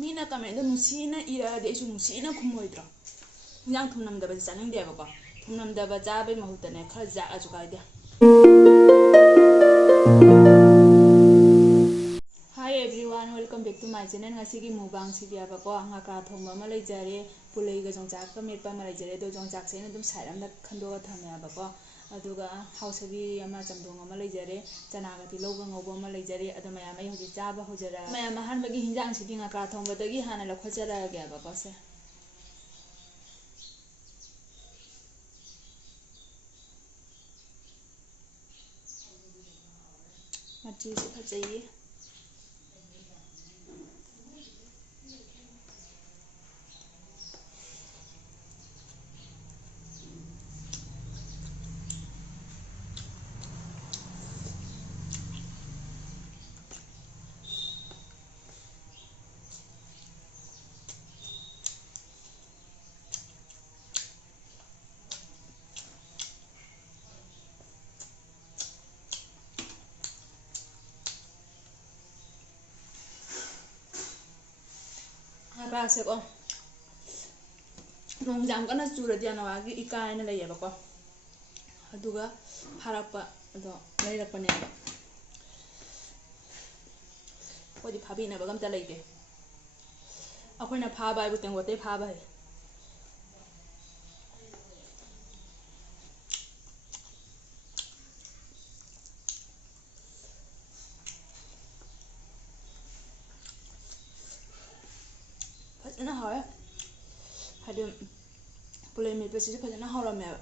ꯃꯤꯅ ꯀꯃꯦꯟꯗꯣ ꯅꯨꯡꯁꯤꯅ ꯏꯔꯛꯑꯗꯤ ꯑꯩꯁꯨ ꯅꯨꯡꯁꯤꯅ ꯈꯨꯝꯃꯣꯏꯗ꯭ꯔꯣ? ꯏꯟꯖꯥꯡ ꯊꯨꯝ ꯅꯝꯗꯕꯁꯦ ꯆꯥꯅꯤꯡꯗꯦꯕꯀꯣ. ꯊꯨꯝ ꯅꯝꯗꯕ ꯆꯥꯕꯩ ꯃꯍꯨꯠꯇꯅꯦ ꯈꯔ ꯖꯥꯛꯑꯁꯨ ꯀꯥꯏꯗꯦ. Hi everyone, welcome back to my channel. Ngasigi mukbang sidiabako ngakra thongba ama leijare, pulaiga jongchakka metpa ama leijare. Do jongchakse na dum side amda khandoga thamyabako. Aduga hausabi ama chamdong ama leijare, chanaga tilauga ngauba ama leijare. Adu mayam ai hojik chaba hojara. Mayam ahanbagi hinjang sidi ngakra thongbadagi hana lakhojara abako se. Machi se phajaiye. Ngakra ko nong jam kana churadi anawagi ikaina layabako. Aduga harakpa ado layrakpane ba. Kodi phabi na bagam ta laite. Akoina phaba ai buteng gote phaba hai. Fajana hawe. Hadi pulai mi pesi fajana hawrame ba.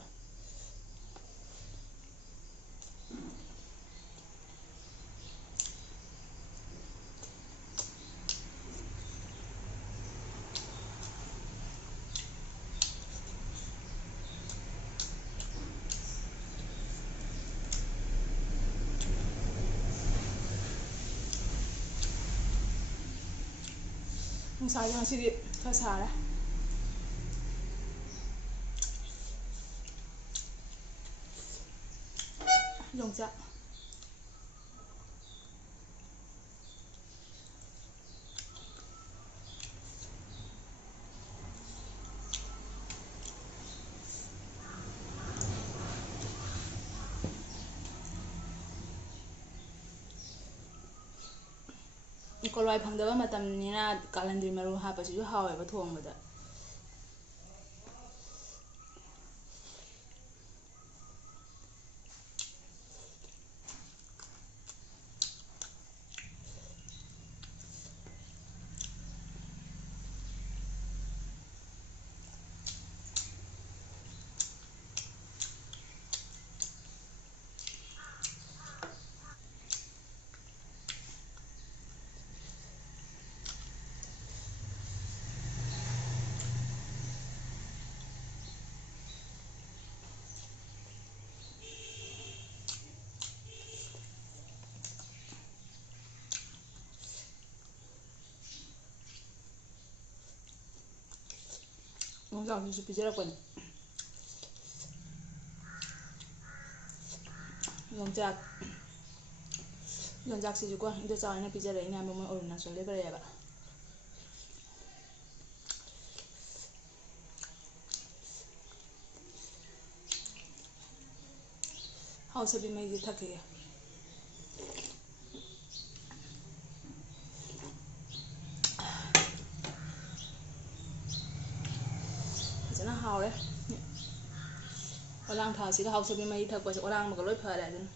Saya masih di kasar. Jongja. Kolwai phangdaba matamnina kalandri maru hapasisu haweba thongbada. Nggak bisa bicara pun. Longjak sih juga itu soalnya bicara ini ambil mau urun nasional berapa ya? Haus lebih meji tak ya? Jangan hau deh. Orang thà sih haus lebih meji tak kuasa orang makan loi phở lại rồi.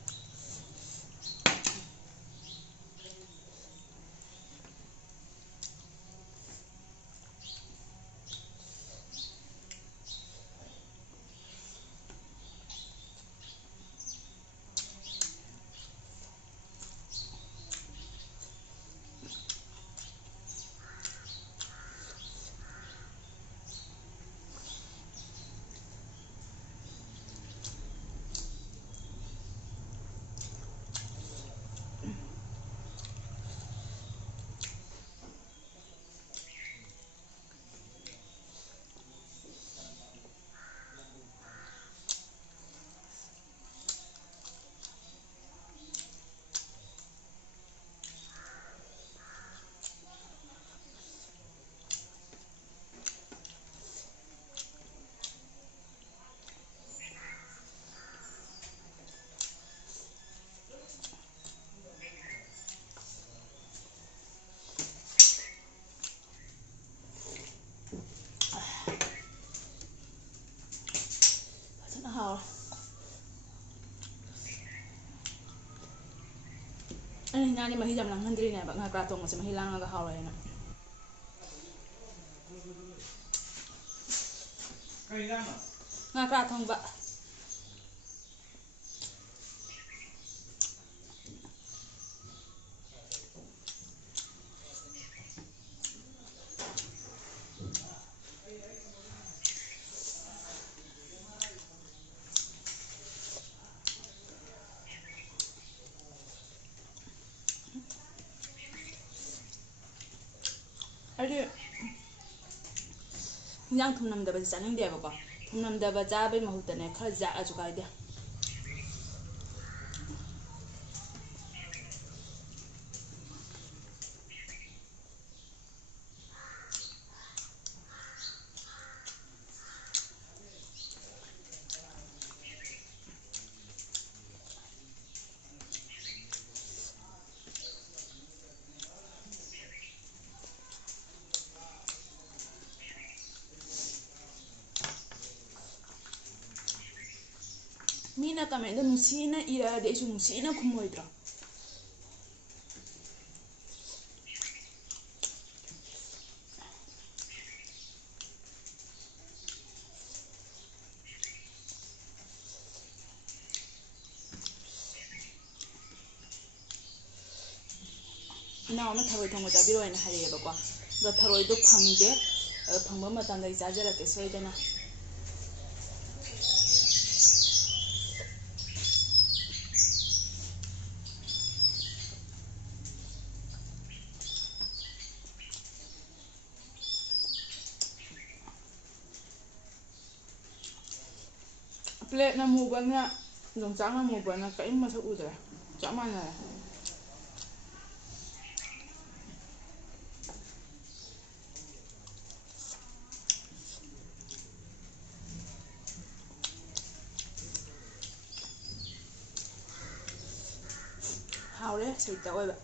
ꯉꯥꯅꯤ ꯃꯍꯤ ꯌꯥꯝ ꯂꯥꯡꯍꯟꯗ꯭ꯔꯤꯅꯦꯕ ꯉꯀ꯭ꯔꯥ ꯊꯣꯡꯕꯁꯦ ꯃꯍꯤ ꯂꯥꯡꯉꯒ ꯍꯥꯎꯔꯦꯅ ngakra thong ba ari yang thum nam da ba chaning de ba ko thum nam da ba cha bai mahut ne khar ja a chu kai de mina comment da nusina ira de su nusina kumoidra ina ma tharoi thong da biro ina hare ba ko da tharoi do phangde phangba matam dai jajara ke soidana plate na mu ba na dong chang na mu ba na kai ma sa u da cha ma na haure sai ta oi ba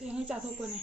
tengai cha thok ko ne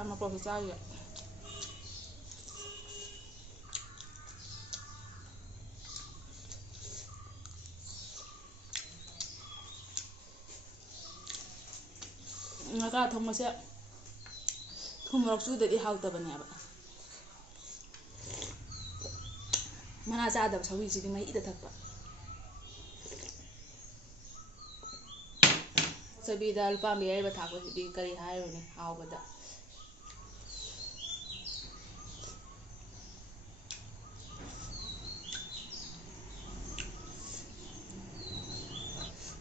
sama proses saya ngaka thong ma se thum rok chu de di hau ta bane ba mana cha da sawi ji di mai ida thak ba sabi dal pa mi ai ba thak ba di kari hai ro ni hau ba da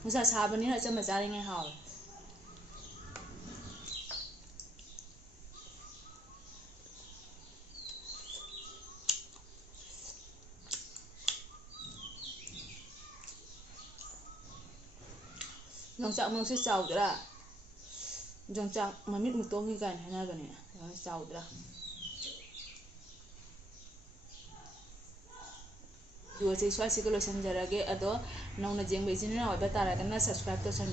musa sabani na chama jari ngai hau Jongchak mong si chaudra jongchak mamit mutongi kan hana bane chaudra duwa sei swasi ko losan jarage ado nauna jeng be jinna wa batara kana subscribe to san